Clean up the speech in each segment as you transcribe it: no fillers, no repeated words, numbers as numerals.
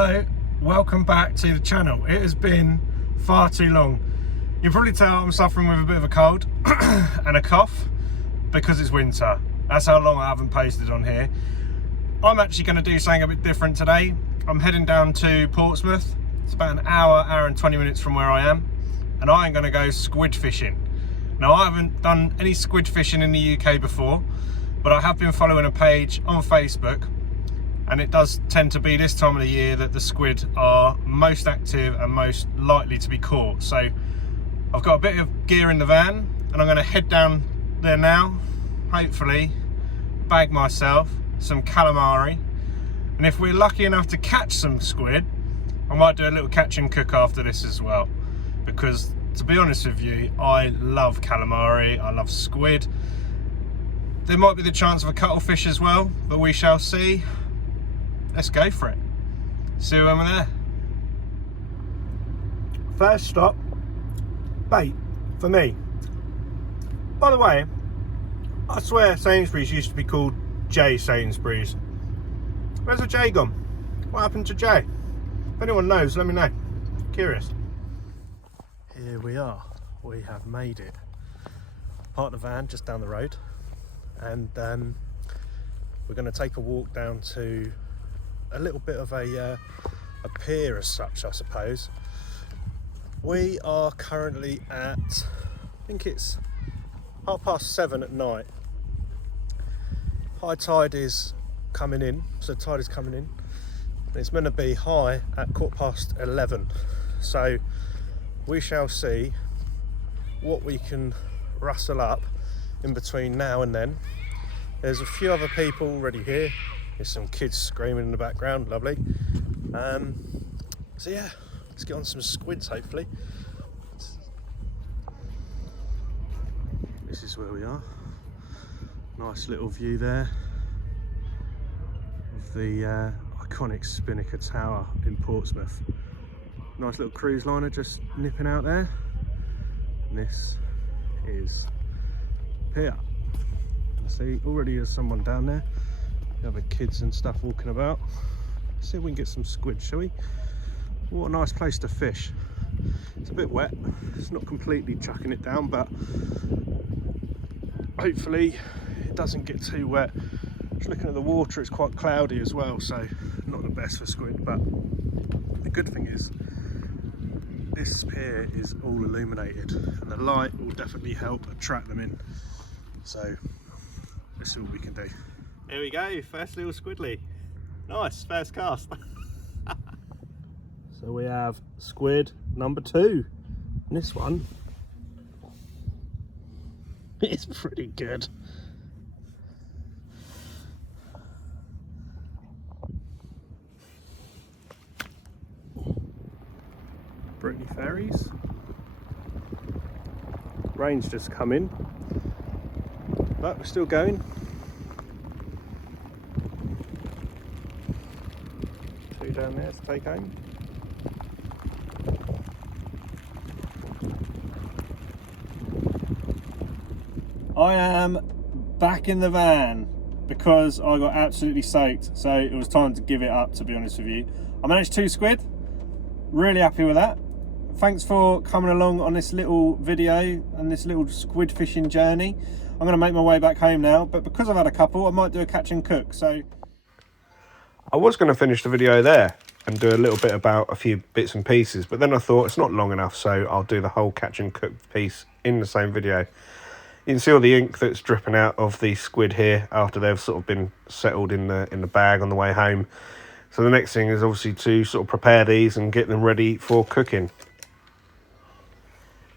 Hello, welcome back to the channel. It has been far too long. You can probably tell I'm suffering with a bit of a cold and a cough because it's winter. That's how long I haven't posted on here. I'm actually going to do something a bit different today. I'm heading down to Portsmouth. It's about an hour and 20 minutes from where I am, and I'm going to go squid fishing. Now, I haven't done any squid fishing in the UK before, but I have been following a page on Facebook, and it does tend to be this time of the year that the squid are most active and most likely to be caught. So I've got a bit of gear in the van, and I'm going to head down there now, hopefully bag myself some calamari, and if we're lucky enough to catch some squid, I might do a little catch and cook after this as well, because to be honest with you, I love calamari, I love squid. There might be the chance of a cuttlefish as well, but we shall see. Let's go for it. See you when we're there. First stop, bait for me. By the way, I swear Sainsbury's used to be called J Sainsbury's. Where's the J gone? What happened to J? If anyone knows, let me know. Curious. Here we are. We have made it. Parked the van just down the road, and we're going to take a walk down to a little bit of a pier as such, I suppose. We are currently at, I think it's 7:30 at night. High tide is coming in, so tide is coming in. It's meant to be high at 11:15, so we shall see what we can rustle up in between now and then. There's a few other people already here. There's some kids screaming in the background, lovely. So yeah, let's get on some squids hopefully. This is where we are. Nice little view there of the iconic Spinnaker Tower in Portsmouth. Nice little cruise liner just nipping out there. And this is pier. I see already there's someone down there. Other kids and stuff walking about. Let's see if we can get some squid, shall we? What a nice place to fish. It's a bit wet. It's not completely chucking it down, but hopefully it doesn't get too wet. Just looking at the water, it's quite cloudy as well, so not the best for squid, but the good thing is this pier is all illuminated, and the light will definitely help attract them in. So let's see what we can do. Here we go, first little squidly. Nice, first cast. So we have squid number 2. And this one is pretty good. Brittany Ferries. Rain's just come in, but we're still going. 2 down there to take home. I am back in the van because I got absolutely soaked, so it was time to give it up, to be honest with you. I managed 2 squid, really happy with that. Thanks for coming along on this little video and this little squid fishing journey. I'm going to make my way back home now, but because I've had a couple, I might do a catch and cook. So I was going to finish the video there and do a little bit about a few bits and pieces, but then I thought it's not long enough, so I'll do the whole catch and cook piece in the same video. You can see all the ink that's dripping out of the squid here after they've sort of been settled in the bag on the way home. So the next thing is obviously to sort of prepare these and get them ready for cooking.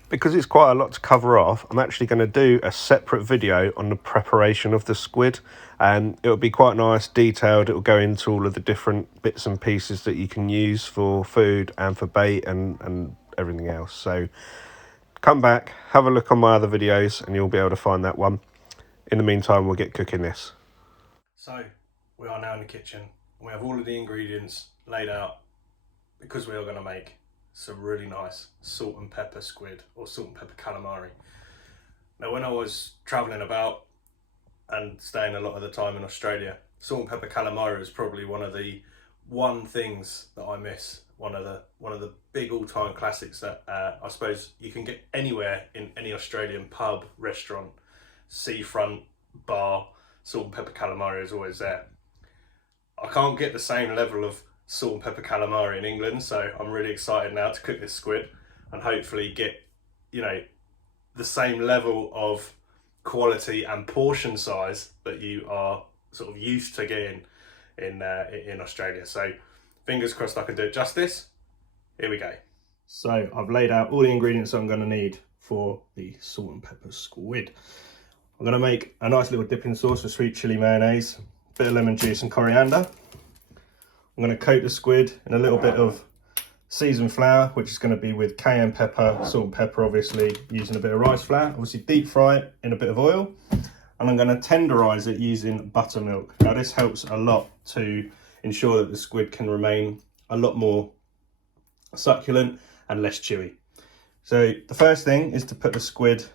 Because it's quite a lot to cover off, I'm actually going to do a separate video on the preparation of the squid, and it'll be quite nice, detailed. It'll go into all of the different bits and pieces that you can use for food and for bait and everything else. So come back, have a look on my other videos, and you'll be able to find that one. In the meantime, we'll get cooking this. So we are now in the kitchen, and we have all of the ingredients laid out because we are going to make some really nice salt and pepper squid, or salt and pepper calamari. Now, when I was travelling about and staying a lot of the time in Australia, salt and pepper calamari is probably one of the one things that I miss. One of the big all-time classics that I suppose you can get anywhere in any Australian pub, restaurant, seafront, bar. Salt and pepper calamari is always there. I can't get the same level of salt and pepper calamari in England, so I'm really excited now to cook this squid and hopefully get, you know, the same level of quality and portion size that you are sort of used to getting in Australia. So fingers crossed I can do it justice. Here we go. So I've laid out all the ingredients I'm going to need for the salt and pepper squid. I'm going to make a nice little dipping sauce with sweet chilli mayonnaise, a bit of lemon juice and coriander. I'm going to coat the squid in a little bit of seasoned flour, which is going to be with cayenne pepper, salt and pepper obviously, using a bit of rice flour. Obviously deep fry it in a bit of oil. And I'm going to tenderise it using buttermilk. Now this helps a lot to ensure that the squid can remain a lot more succulent and less chewy. So the first thing is to put the squid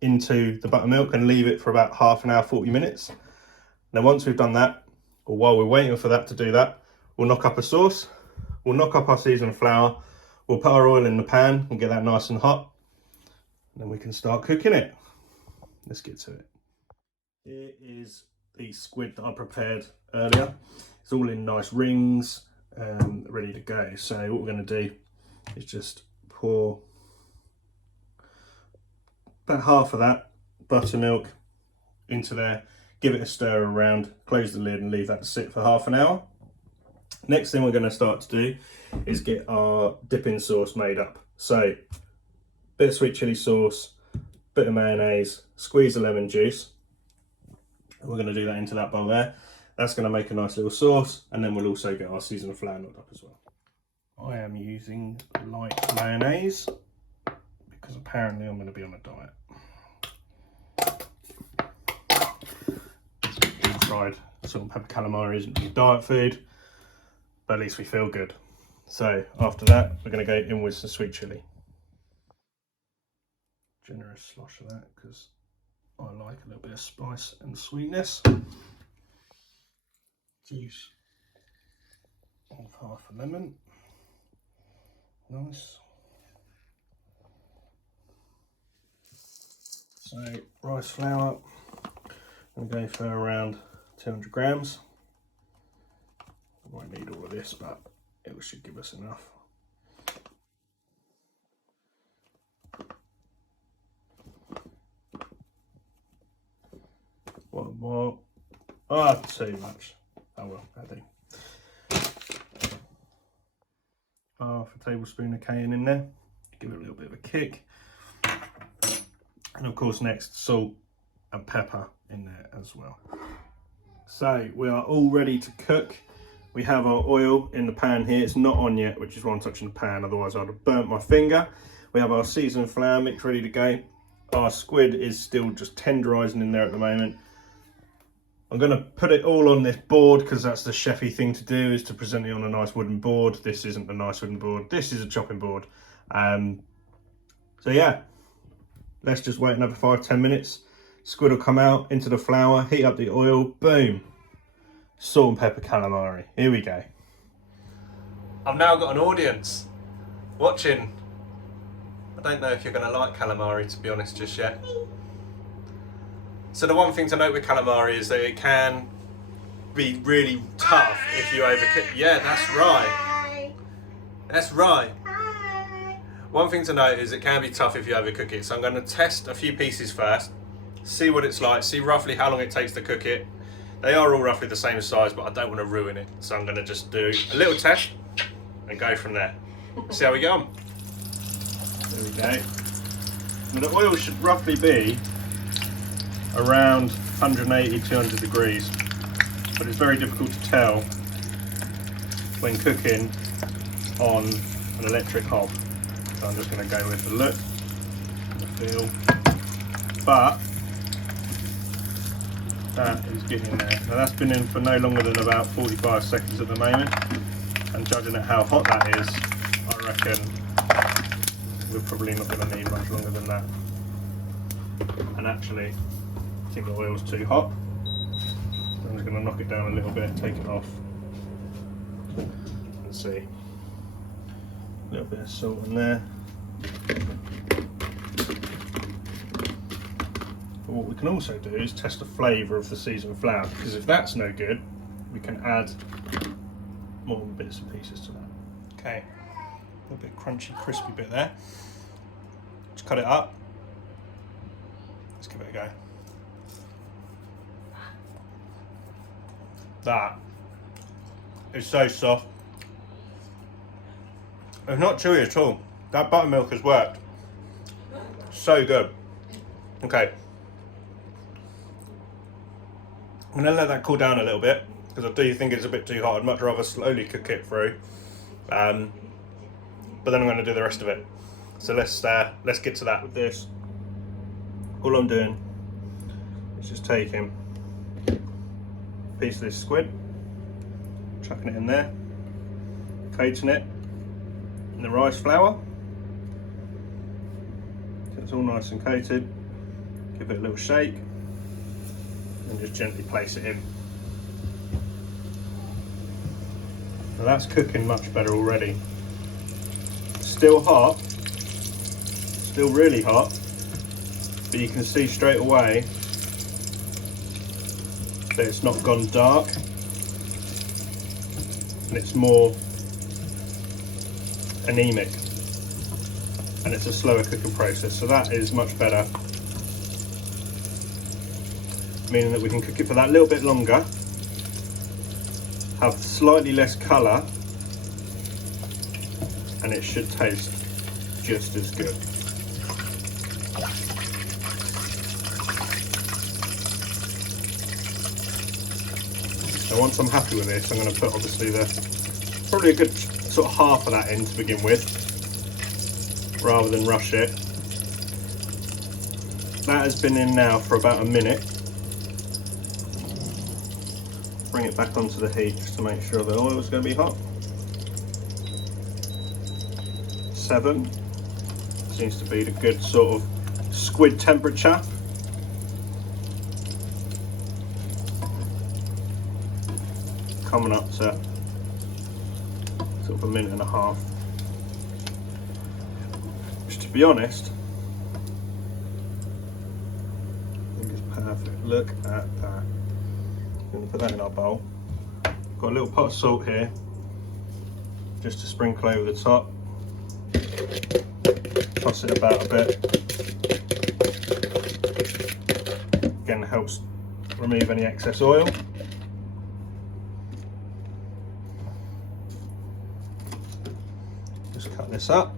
into the buttermilk and leave it for about half an hour, 40 minutes. Now once we've done that, or while we're waiting for that to do that, we'll knock up a sauce, we'll knock up our seasoned flour, we'll put our oil in the pan and get that nice and hot. And then we can start cooking it. Let's get to it. Here is the squid that I prepared earlier. It's all in nice rings, ready to go. So what we're going to do is just pour about half of that buttermilk into there, give it a stir around, close the lid and leave that to sit for half an hour. Next thing we're going to start to do is get our dipping sauce made up. So bit of sweet chilli sauce, bit of mayonnaise, squeeze of lemon juice. And we're going to do that into that bowl there. That's going to make a nice little sauce, and then we'll also get our seasoned flour knocked up as well. I am using light mayonnaise because apparently I'm going to be on a diet. Deep-fried salt and pepper calamari isn't really diet food, but at least we feel good. So after that, we're going to go in with some sweet chilli. Generous slosh of that because I like a little bit of spice and sweetness. Juice of half a lemon. Nice. So rice flour, I'm going to go for around 200 grams. I won't need all of this, but it should give us enough. What more? Ah, too much. Oh well, that'll do. Half a tablespoon of cayenne in there, give it a little bit of a kick. And of course next, salt and pepper in there as well. So we are all ready to cook. We have our oil in the pan here. It's not on yet, which is why I'm touching the pan, otherwise I'd have burnt my finger. We have our seasoned flour mix ready to go. Our squid is still just tenderising in there at the moment. I'm going to put it all on this board because that's the chefy thing to do, is to present it on a nice wooden board. This isn't a nice wooden board, this is a chopping board. So yeah, let's just wait another 5-10 minutes. Squid will come out into the flour, heat up the oil, boom. Salt and pepper calamari, here we go. I've now got an audience watching. I don't know if you're going to like calamari, to be honest, just yet. So the one thing to note with calamari is that it can be really tough if you overcook. Yeah, that's right. That's right. One thing to note is it can be tough if you overcook it. So I'm going to test a few pieces first, see what it's like, see roughly how long it takes to cook it. They are all roughly the same size, but I don't want to ruin it. So I'm going to just do a little test and go from there. See how we go on. There we go. Now the oil should roughly be around 180, 200 degrees, but it's very difficult to tell when cooking on an electric hob. So I'm just going to go with the look, the feel, but that is getting there. Now that's been in for no longer than about 45 seconds at the moment, and judging at how hot that is, I reckon we're probably not going to need much longer than that. And actually, I think the oil's too hot. So I'm just going to knock it down a little bit, take it off. Let's see. A little bit of salt in there. But what we can also do is test the flavour of the seasoned flour, because if that's no good, we can add more bits and pieces to that. Okay, a little bit crunchy, crispy bit there. Just cut it up. Let's give it a go. That is so soft. It's not chewy at all. That buttermilk has worked. So good. Okay. I'm gonna let that cool down a little bit, because I do think it's a bit too hot. I'd much rather slowly cook it through. But then I'm gonna do the rest of it. So let's get to that. With this, all I'm doing is just taking a piece of this squid, chucking it in there, coating it in the rice flour. So it's all nice and coated. Give it a little shake and just gently place it in. Now that's cooking much better already. Still hot, still really hot, but you can see straight away that it's not gone dark and it's more anemic, and it's a slower cooking process, so that is much better, meaning that we can cook it for that little bit longer, have slightly less colour, and it should taste just as good. So once I'm happy with this, I'm going to put obviously probably a good sort of half of that in to begin with, rather than rush it. That has been in now for about a minute. Bring it back onto the heat just to make sure the oil is going to be hot. 7 seems to be the good sort of squid temperature. Coming up to sort of a minute and a half. Which, to be honest, I think it's perfect. Look at that. I'm going to put that in our bowl. Got a little pot of salt here, just to sprinkle over the top. Toss it about a bit. Again, helps remove any excess oil. Just cut this up.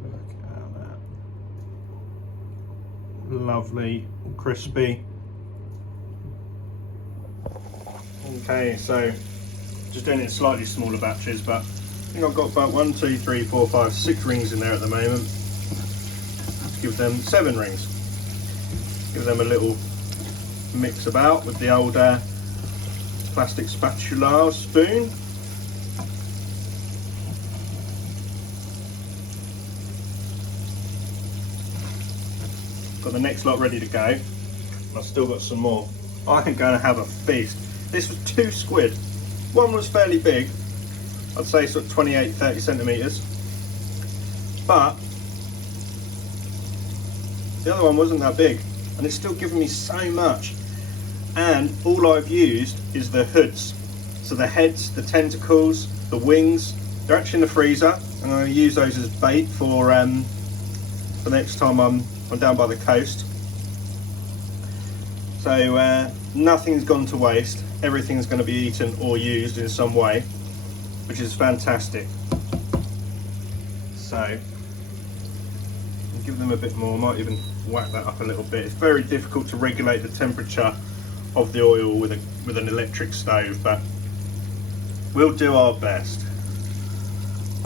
Look at that. Lovely, crispy. Okay, so just doing it in slightly smaller batches, but I think I've got about 1, 2, 3, 4, 5, 6 rings in there at the moment. Let's give them 7 rings. Give them a little mix about with the old plastic spatula or spoon. Got the next lot ready to go. I've still got some more. I am going to have a feast. This was 2 squid. One was fairly big, I'd say sort of 28-30 centimetres, but the other one wasn't that big, and it's still giving me so much. And all I've used is the hoods, so the heads, the tentacles, the wings. They're actually in the freezer. I'm going to use those as bait for the next time I'm down by the coast. So nothing's gone to waste. Everything's going to be eaten or used in some way, which is fantastic. So give them a bit more. Might even whack that up a little bit. It's very difficult to regulate the temperature of the oil with an electric stove, but we'll do our best.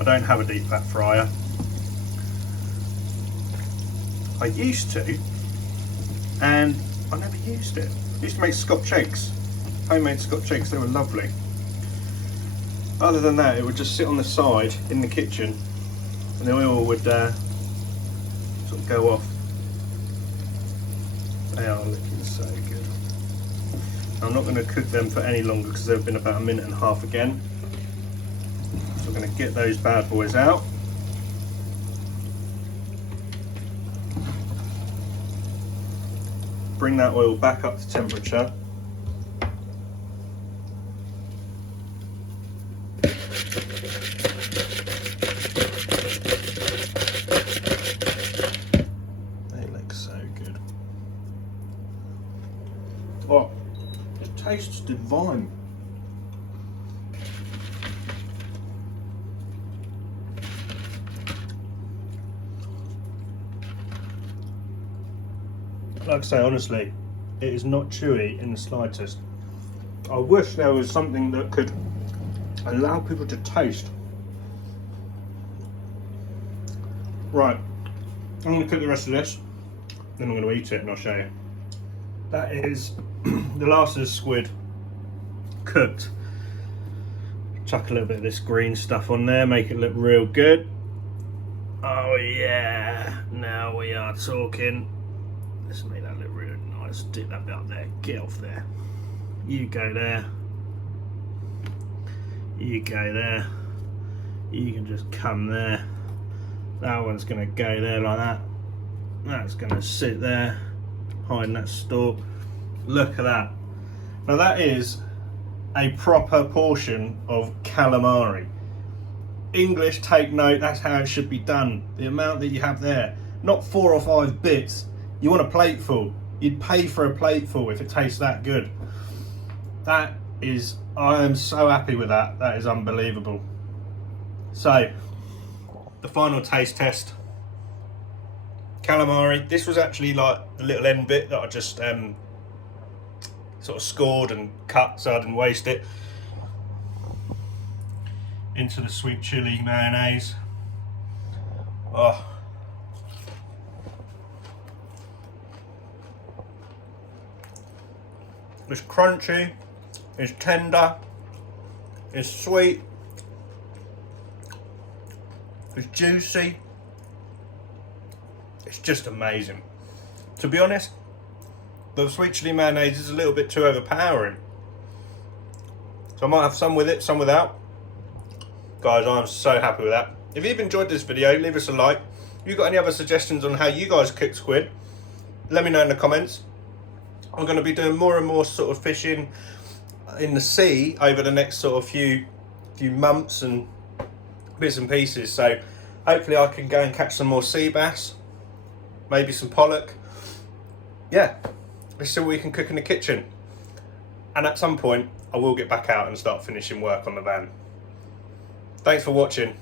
I don't have a deep fat fryer. I used to, and I never used it. I used to make Scotch eggs, homemade Scotch eggs. They were lovely. Other than that, it would just sit on the side in the kitchen, and the oil would sort of go off. They are looking so good. I'm not going to cook them for any longer because they've been about 1.5 minutes again. So we're going to get those bad boys out. Bring that oil back up to temperature. They look so good. Oh, it tastes divine. Like I say, honestly, it is not chewy in the slightest. I wish there was something that could allow people to taste. Right, I'm going to cook the rest of this, then I'm going to eat it and I'll show you. That is the last of the squid cooked. Chuck a little bit of this green stuff on there, make it look real good. Oh yeah, now we are talking. Let's make that look really nice. Stick that bit up there. Get off there. You go there. You go there. You can just come there. That one's going to go there like that. That's going to sit there, hiding that stalk. Look at that. Now that is a proper portion of calamari. English, take note, that's how it should be done. The amount that you have there. Not 4 or 5 bits. You want a plateful. You'd pay for a plateful if it tastes that good. That is, I am so happy with that. That is unbelievable. So, the final taste test. Calamari. This was actually like the little end bit that I just sort of scored and cut so I didn't waste it. Into the sweet chilli mayonnaise. Oh. It's crunchy, it's tender, it's sweet, it's juicy. It's just amazing. To be honest, the sweet chilli mayonnaise is a little bit too overpowering. So I might have some with it, some without. Guys, I'm so happy with that. If you've enjoyed this video, leave us a like. If you've got any other suggestions on how you guys cook squid, let me know in the comments. I'm going to be doing more and more sort of fishing in the sea over the next sort of few months and bits and pieces. So hopefully I can go and catch some more sea bass, maybe some pollock. Yeah, let's see what we can cook in the kitchen. And at some point I will get back out and start finishing work on the van. Thanks for watching.